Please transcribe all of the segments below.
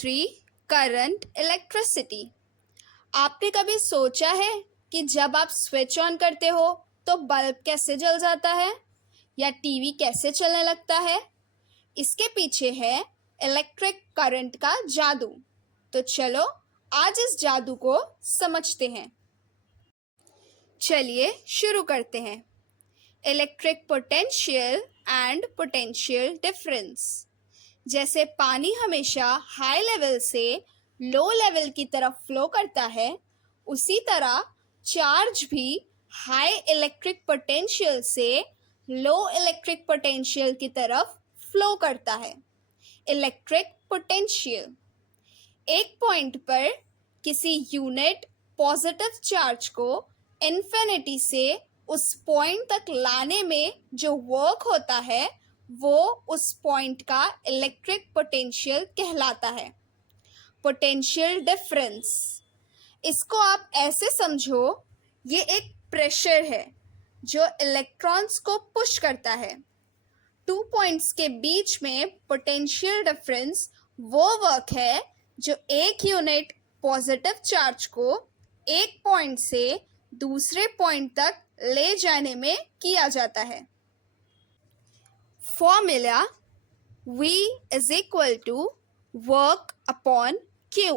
3 current electricity. आपने कभी सोचा है कि जब आप स्विच ऑन करते हो तो बल्ब कैसे जल जाता है या टीवी कैसे चलने लगता है? इसके पीछे है इलेक्ट्रिक करंट का जादू। तो चलो आज इस जादू को समझते हैं। चलिए शुरू करते हैं। Electric potential and potential difference. जैसे पानी हमेशा हाई लेवल से लो लेवल की तरफ फ्लो करता है, उसी तरह चार्ज भी हाई इलेक्ट्रिक पोटेंशियल से लो इलेक्ट्रिक पोटेंशियल की तरफ फ्लो करता है। इलेक्ट्रिक पोटेंशियल एक पॉइंट पर किसी यूनिट पॉजिटिव चार्ज को इन्फिनिटी से उस पॉइंट तक लाने में जो वर्क होता है वो उस पॉइंट का इलेक्ट्रिक पोटेंशियल कहलाता है। पोटेंशियल डिफरेंस, इसको आप ऐसे समझो, ये एक प्रेशर है जो इलेक्ट्रॉन्स को पुश करता है। 2 पॉइंट्स के बीच में पोटेंशियल डिफरेंस वो वर्क है जो एक यूनिट पॉजिटिव चार्ज को एक पॉइंट से दूसरे पॉइंट तक ले जाने में किया जाता है। Formula V is equal to work upon Q।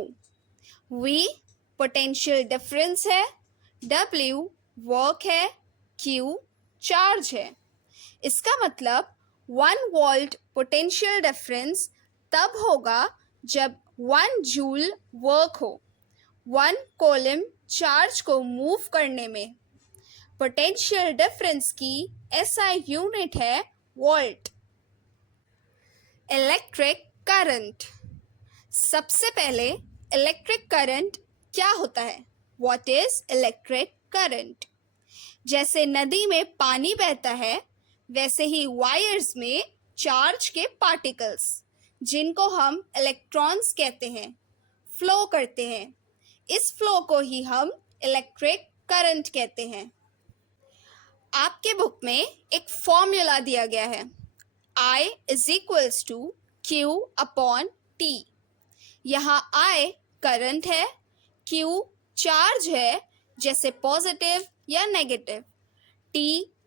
V potential difference है, W वर्क है, Q चार्ज है। इसका मतलब 1 वोल्ट पोटेंशियल डिफरेंस तब होगा जब 1 जूल वर्क हो 1 कूलम चार्ज को मूव करने में। पोटेंशियल डिफरेंस की SI यूनिट है वोल्ट। इलेक्ट्रिक करंट, सबसे पहले इलेक्ट्रिक करंट क्या होता है? What is electric current? जैसे नदी में पानी बहता है, वैसे ही वायर्स में चार्ज के पार्टिकल्स, जिनको हम इलेक्ट्रॉन्स कहते हैं, फ्लो करते हैं। इस फ्लो को ही हम इलेक्ट्रिक करंट कहते हैं। आपके बुक में एक फॉर्मूला दिया गया है, I is equals to Q upon T। यहाँ I करंट है, Q चार्ज है, जैसे पॉजिटिव या नेगेटिव, T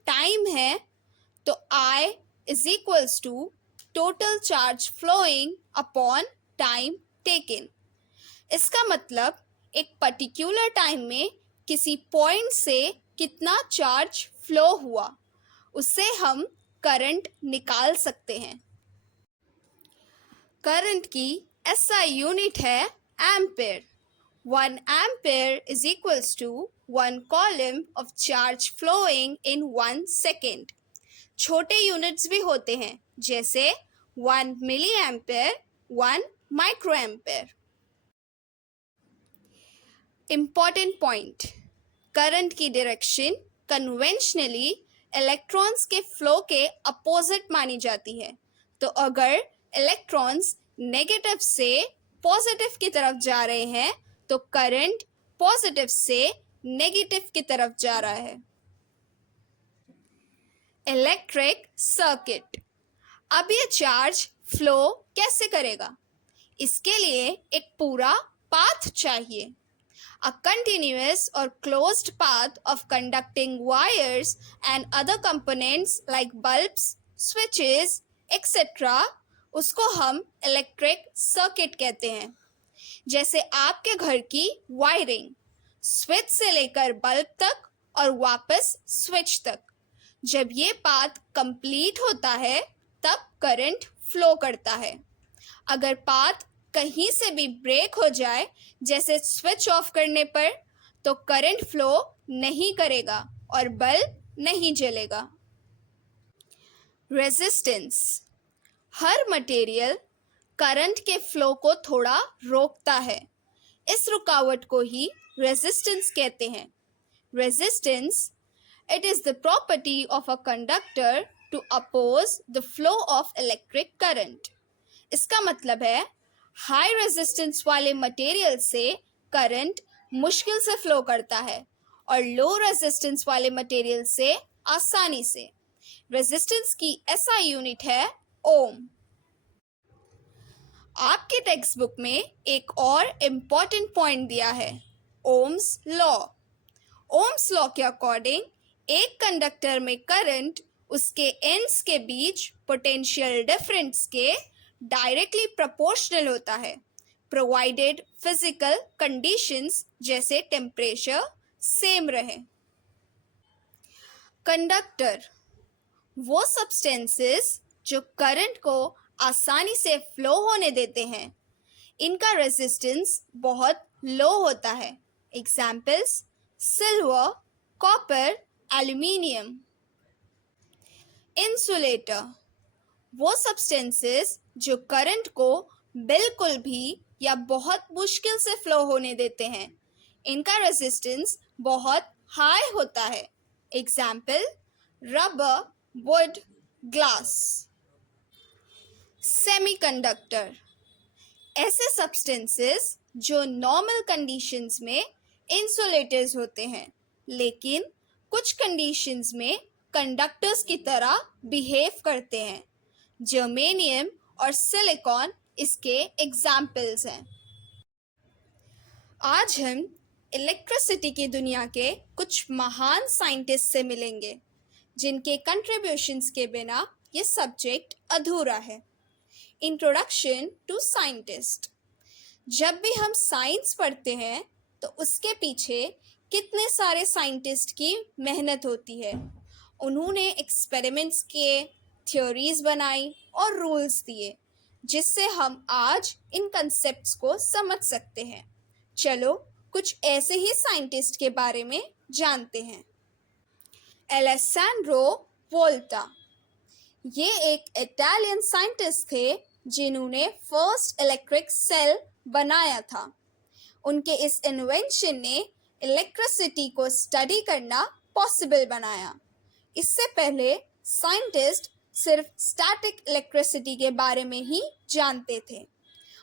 टाइम है, तो I is equals to total charge flowing upon time taken। इसका मतलब एक पर्टिकुलर टाइम में किसी पॉइंट से कितना चार्ज फ्लो हुआ, उससे हम करंट निकाल सकते हैं। करंट की SI यूनिट है ampere. 1 ampere is equals to 1 coulomb of charge flowing in 1 second. छोटे यूनिट्स भी होते हैं, जैसे 1 milli ampere, 1 micro ampere. Important point, current की डायरेक्शन कन्वेंशनली इलेक्ट्रॉन्स के फ्लो के अपोजिट मानी जाती है। तो अगर इलेक्ट्रॉन्स नेगेटिव से पॉजिटिव की तरफ जा रहे हैं तो करंट पॉजिटिव से नेगेटिव की तरफ जा रहा है। इलेक्ट्रिक सर्किट, अब ये चार्ज फ्लो कैसे करेगा? इसके लिए एक पूरा पाथ चाहिए। A continuous or closed path of conducting wires and other components like bulbs, switches, etc. उसको हम इलेक्ट्रिक सर्किट कहते हैं। जैसे आपके घर की वायरिंग, स्विच से लेकर बल्ब तक और वापस स्विच तक। जब ये पाथ कंप्लीट होता है तब करंट फ्लो करता है। अगर पाथ कहीं से भी ब्रेक हो जाए, जैसे स्विच ऑफ करने पर, तो करंट फ्लो नहीं करेगा और बल्ब नहीं जलेगा। रेजिस्टेंस, हर मटेरियल करंट के फ्लो को थोड़ा रोकता है। इस रुकावट को ही रेजिस्टेंस कहते हैं। Resistance, it is the property of a conductor to oppose the flow of electric current. इसका मतलब है हाई रेजिस्टेंस वाले मटेरियल से करंट मुश्किल से फ्लो करता है और लो रेजिस्टेंस वाले मटेरियल से आसानी से। रेजिस्टेंस की SI यूनिट है ओम। आपके टेक्स्ट बुक में एक और इम्पॉर्टेंट पॉइंट दिया है, ओम्स लॉ। ओम्स लॉ के अकॉर्डिंग एक कंडक्टर में करंट उसके एंड्स के बीच पोटेंशियल डिफरेंस के डायरेक्टली प्रोपोर्शनल होता है, प्रोवाइडेड फिजिकल कंडीशंस जैसे टेम्परेचर सेम रहे। कंडक्टर वो सब्सटेंसेस जो करंट को आसानी से फ्लो होने देते हैं, इनका रेजिस्टेंस बहुत लो होता है। Examples silver, copper, aluminium. Insulator वो सब्सटेंसेस जो करंट को बिल्कुल भी या बहुत मुश्किल से फ्लो होने देते हैं, इनका रेजिस्टेंस बहुत हाई होता है। Example rubber, would, glass. Semiconductor ऐसे सब्सटेंसेस जो नॉर्मल कंडीशंस में इंसुलेटर्स होते हैं, लेकिन कुछ कंडीशंस में कंडक्टर्स की तरह बिहेव करते हैं। जर्मेनियम और सिलिकॉन इसके एग्जाम्पल्स हैं। आज हम इलेक्ट्रिसिटी की दुनिया के कुछ महान साइंटिस्ट से मिलेंगे, जिनके कंट्रीब्यूशंस के बिना ये सब्जेक्ट अधूरा है। Introduction to scientist. जब भी हम साइंस पढ़ते हैं तो उसके पीछे कितने सारे साइंटिस्ट की मेहनत होती है। उन्होंने एक्सपेरिमेंट्स किए, थ्योरीज बनाई और रूल्स दिए, जिससे हम आज इन कंसेप्ट्स को समझ सकते हैं। चलो कुछ ऐसे ही साइंटिस्ट के बारे में जानते हैं। एलेसैंड्रो वोल्टा ये एक इटालियन साइंटिस्ट थे जिन्होंने फर्स्ट इलेक्ट्रिक सेल बनाया था। उनके इस इन्वेंशन ने इलेक्ट्रिसिटी को स्टडी करना पॉसिबल बनाया। इससे पहले साइंटिस्ट सिर्फ स्टैटिक इलेक्ट्रिसिटी के बारे में ही जानते थे।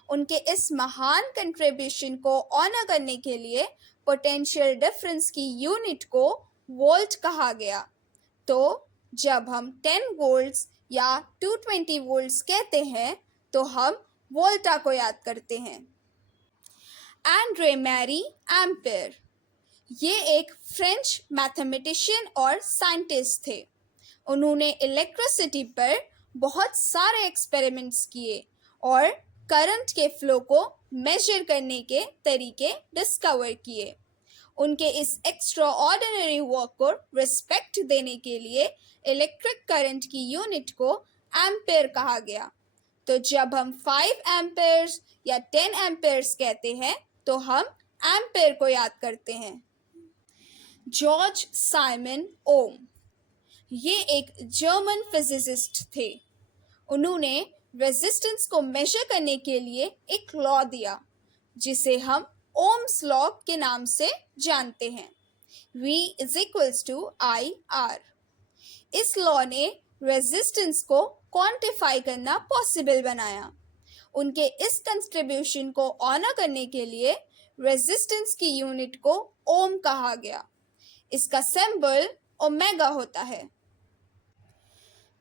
उनके इस महान कंट्रीब्यूशन को ऑनर करने के लिए पोटेंशियल डिफरेंस की यूनिट को वोल्ट कहा गया। तो जब हम 10 वोल्ट्स या 220 वोल्ट्स कहते हैं तो हम वोल्टा को याद करते हैं। एंड्रे मैरी एम्पेयर ये एक फ्रेंच मैथमेटिशियन और साइंटिस्ट थे। उन्होंने इलेक्ट्रिसिटी पर बहुत सारे एक्सपेरिमेंट्स किए और करंट के फ्लो को मेजर करने के तरीके डिस्कवर किए। उनके इस एक्स्ट्राऑर्डिनरी वर्क को रिस्पेक्ट देने के लिए इलेक्ट्रिक करंट की यूनिट को एम्पेयर कहा गया। तो जब हम 5 एम्पेयर्स या 10 एम्पेयर्स कहते हैं तो हम एम्पेयर को याद करते हैं। जॉर्ज साइमन ओम ये एक जर्मन फिजिसिस्ट थे। उन्होंने रेजिस्टेंस को मेजर करने के लिए एक लॉ दिया, जिसे हम ओम्स लॉ के नाम से जानते हैं। V is equals to IR। इस लॉ ने रेजिस्टेंस को क्वांटिफाई करना पॉसिबल बनाया। उनके इस कंट्रीब्यूशन को ऑनर करने के लिए रेजिस्टेंस की यूनिट को ओम कहा गया। इसका सिंबल ओमेगा होता है।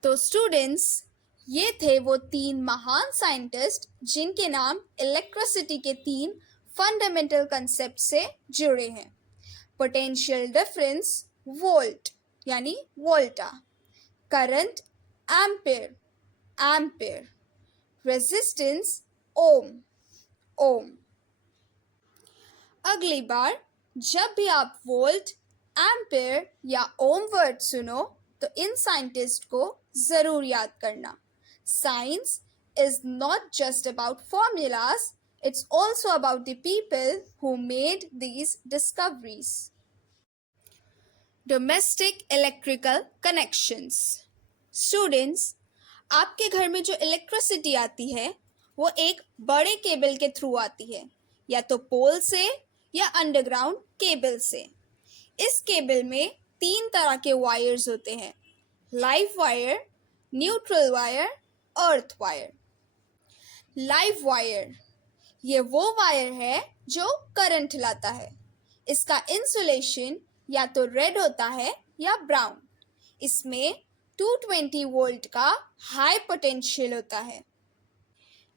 तो स्टूडेंट्स, ये थे वो 3 महान साइंटिस्ट जिनके नाम इलेक्ट्रिसिटी के 3 फंडामेंटल कंसेप्ट से जुड़े हैं। पोटेंशियल डिफरेंस वोल्ट यानी वोल्टा, current ampere ampere, resistance Om Om. अगली बार जब भी आप वोल्ट, एम्पेयर या ओम वर्ड सुनो तो इन साइंटिस्ट को जरूर याद करना। Science is not just about formulas, it's also about the people who made these discoveries. Domestic electrical connections. Students, आपके घर में जो इलेक्ट्रिसिटी आती है वो एक बड़े केबल के थ्रू आती है, या तो पोल से या अंडरग्राउंड केबल से। इस केबल में 3 तरह के वायर्स होते हैं, live wire, neutral wire, earth wire. Live wire ये वो वायर है जो करंट लाता है। इसका इंसुलेशन या तो रेड होता है या ब्राउन। इसमें 220 वोल्ट का हाई पोटेंशियल होता है।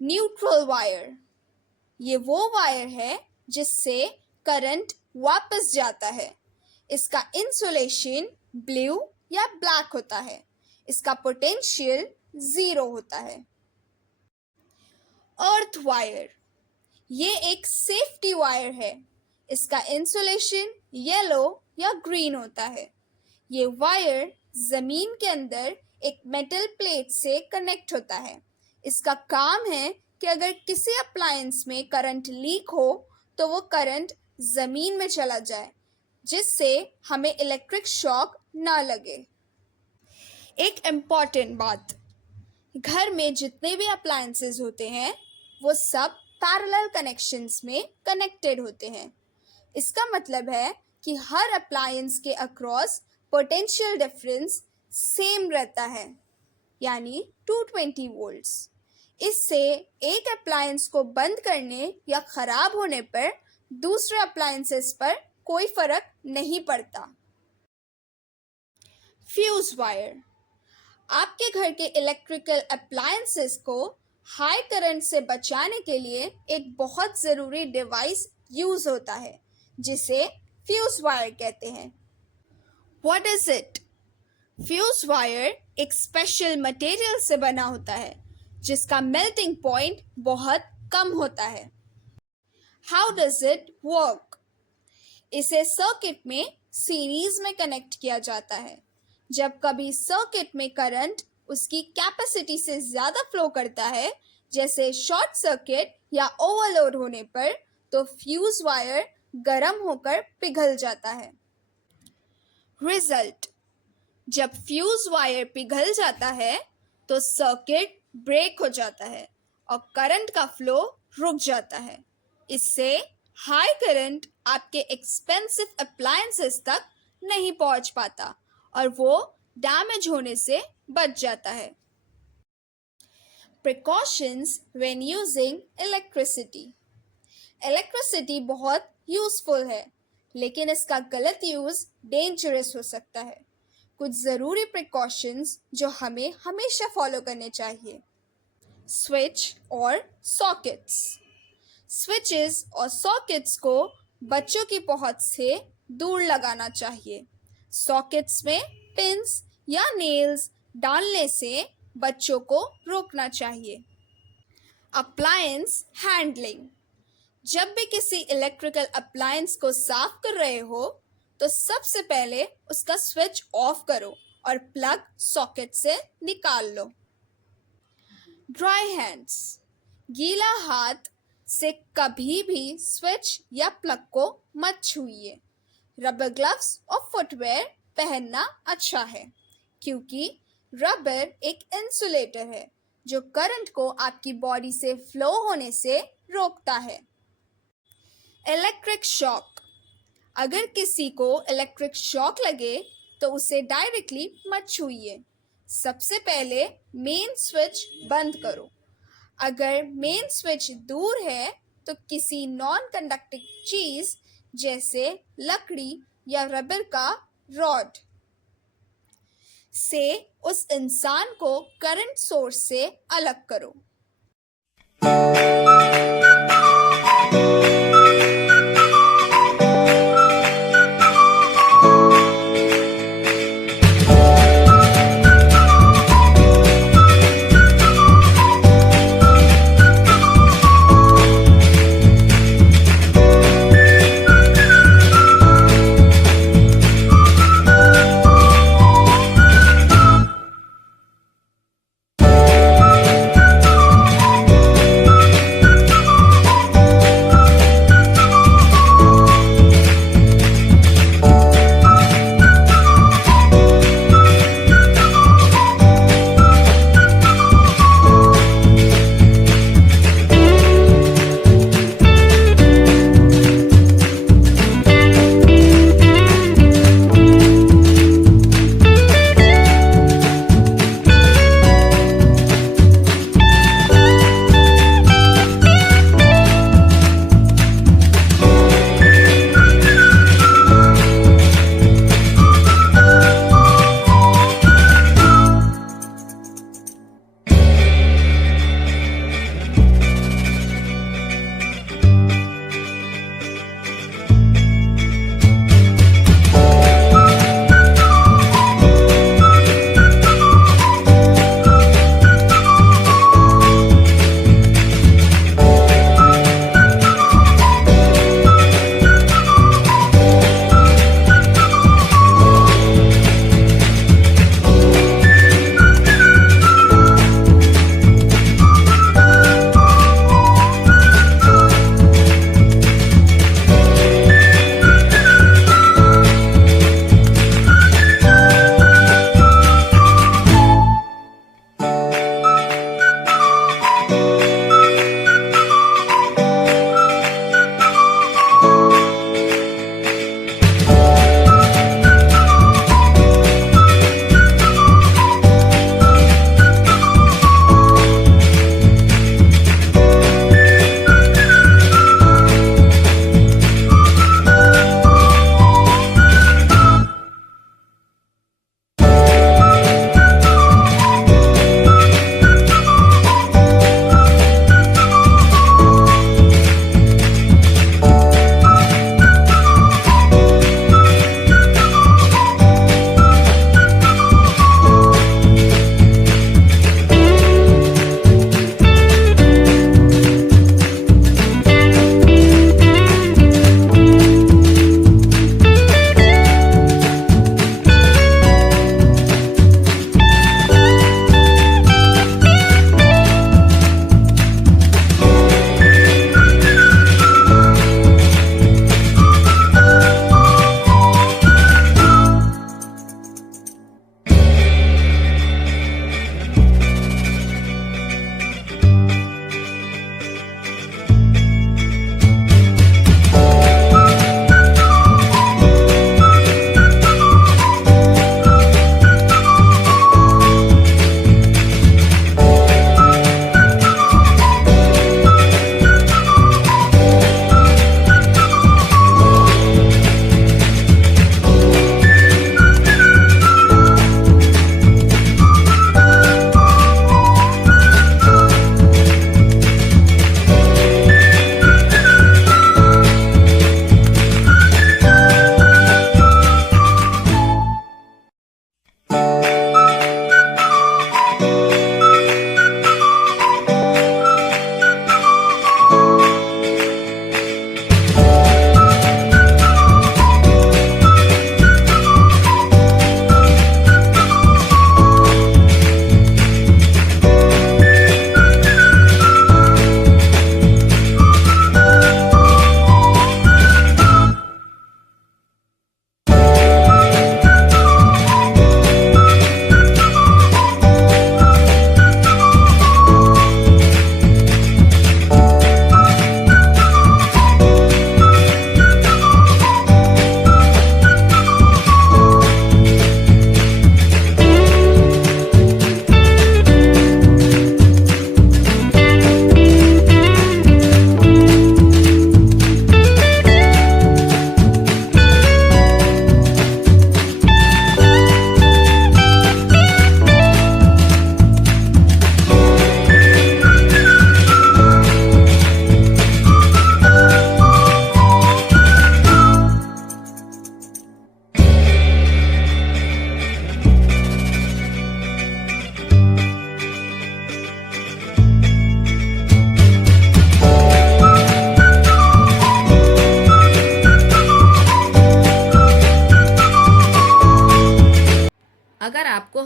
न्यूट्रल वायर, ये वो वायर है जिससे करंट वापस जाता है। इसका इंसुलेशन ब्लू या ब्लैक होता है। इसका पोटेंशियल 0 होता है। अर्थ वायर, ये एक सेफ्टी वायर है। इसका इंसुलेशन येलो या ग्रीन होता है। ये वायर जमीन के अंदर एक मेटल प्लेट से कनेक्ट होता है। इसका काम है कि अगर किसी अप्लायंस में करंट लीक हो तो वो करंट जमीन में चला जाए, जिससे हमें इलेक्ट्रिक शॉक ना लगे। एक इम्पॉर्टेंट बात, घर में जितने भी अप्लायंसेस होते हैं वो सब पैरेलल कनेक्शंस में कनेक्टेड होते हैं। इसका मतलब है कि हर अप्लायंस के अक्रॉस पोटेंशियल डिफरेंस सेम रहता है, यानी 220 वोल्ट्स। इससे एक अप्लायंस को बंद करने या खराब होने पर दूसरे अप्लायंसेस पर कोई फर्क नहीं पड़ता। फ्यूज वायर, आपके घर के इलेक्ट्रिकल अप्लायंसेस को हाई करंट से बचाने के लिए एक बहुत ज़रूरी डिवाइस यूज होता है जिसे फ्यूज वायर कहते हैं। What is it? Fuse wire एक स्पेशल मटेरियल से बना होता है जिसका मेल्टिंग पॉइंट बहुत कम होता है। How does it work? इसे सर्किट में सीरीज में कनेक्ट किया जाता है। जब कभी सर्किट में करंट उसकी कैपेसिटी से ज़्यादा फ्लो करता है, जैसे शॉर्ट सर्किट या ओवरलोड होने पर, तो फ्यूज वायर गर्म होकर पिघल जाता है। रिजल्ट, जब फ्यूज वायर पिघल जाता है तो सर्किट ब्रेक हो जाता है और करंट का फ्लो रुक जाता है। इससे हाई करंट आपके एक्सपेंसिव अप्लायंसेस तक नहीं पहुंच पाता और वो डैमेज होने से बच जाता है। Precautions when using electricity, electricity बहुत यूजफुल है, लेकिन इसका गलत यूज डेंजरस हो सकता है। कुछ ज़रूरी प्रिकॉशंस जो हमें हमेशा फॉलो करने चाहिए। स्विच और सॉकेट्स, स्विचेस और सॉकेट्स को बच्चों की पहुंच से दूर लगाना चाहिए। सॉकेट्स में पिन्स या नेल्स डालने से बच्चों को रोकना चाहिए। अप्लायंस हैंडलिंग, जब भी किसी इलेक्ट्रिकल अप्लायंस को साफ कर रहे हो तो सबसे पहले उसका स्विच ऑफ करो और प्लग सॉकेट से निकाल लो। ड्राई हैंड्स, गीला हाथ से कभी भी स्विच या प्लग को मत छूइए। रबर ग्लव्स और फुटवेयर पहनना अच्छा है, क्योंकि रबर एक इंसुलेटर है जो करंट को आपकी बॉडी से फ्लो होने से रोकता है। इलेक्ट्रिक शॉक, अगर किसी को इलेक्ट्रिक शॉक लगे तो उसे डायरेक्टली मत छूइए। सबसे पहले मेन स्विच बंद करो। अगर मेन स्विच दूर है तो किसी नॉन कंडक्टिंग चीज जैसे लकड़ी या रबर का रॉड से उस इंसान को करंट सोर्स से अलग करो।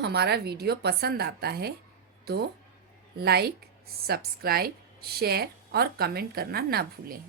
हमारा वीडियो पसंद आता है तो लाइक, सब्सक्राइब, शेयर और कमेंट करना ना भूलें।